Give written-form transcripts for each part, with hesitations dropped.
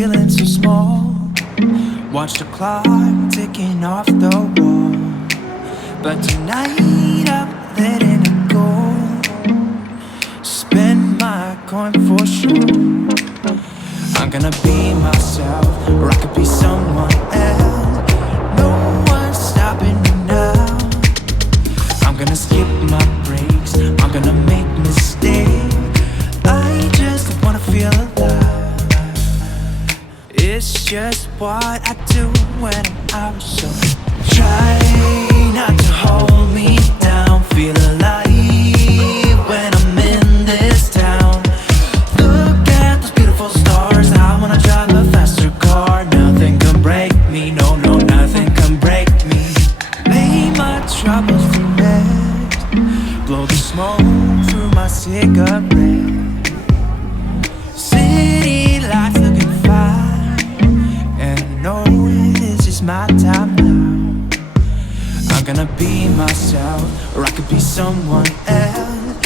feeling so small. Watch the clock ticking off the wall. But tonight I'm letting it go. Spend my coin for sure. I'm gonna be myself, or I could be someone else. No one's stopping me now. I'm gonna skip my breaks, I'm gonna make mistakes. I just wanna feel alive. It's just what I do when I'm out. So try not to hold me down. Feel alive when I'm in this town. Look at those beautiful stars. I wanna drive a faster car. Nothing can break me, no, no, nothing can break me. Lay my troubles to rest. Blow the smoke through my cigarette. City lights looking fine, and I know this is my time now. I'm gonna be myself, or I could be someone else.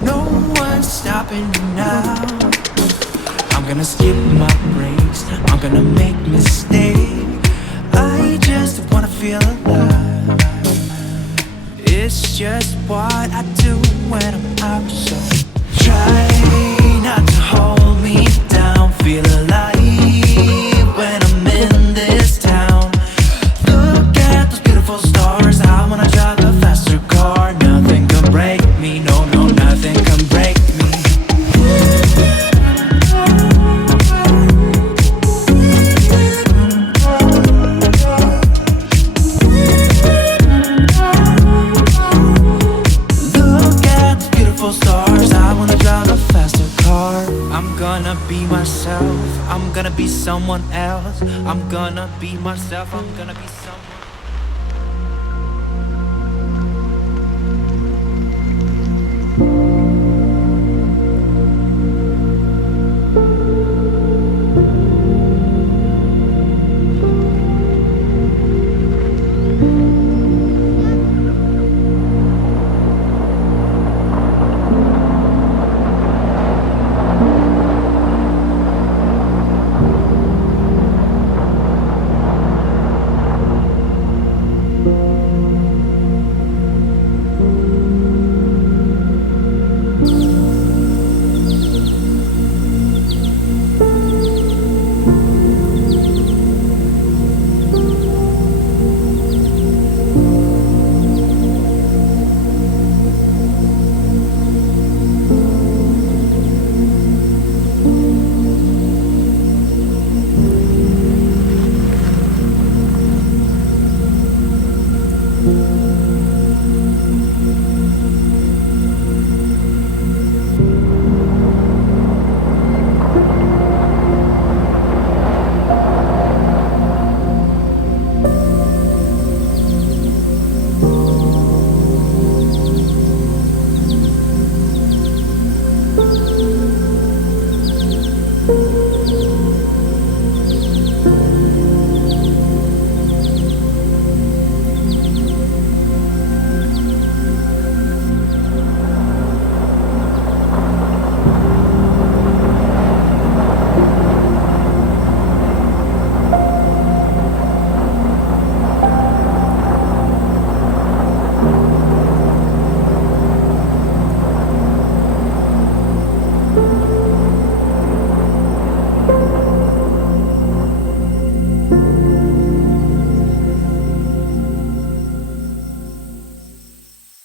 No one's stopping me now. I'm gonna skip my breaks, I'm gonna make mistakes. I just wanna feel alive. It's just what I do when I'm out. So try not to hold me down. Feel alive when I'm in this town. Look at those beautiful stars. I wanna drive a faster car. Nothing can break me, no, no, nothing can break me. Look at the beautiful stars. I wanna drive a faster car. I'm gonna be myself, I'm gonna be someone else. I'm gonna be myself, I'm gonna be someone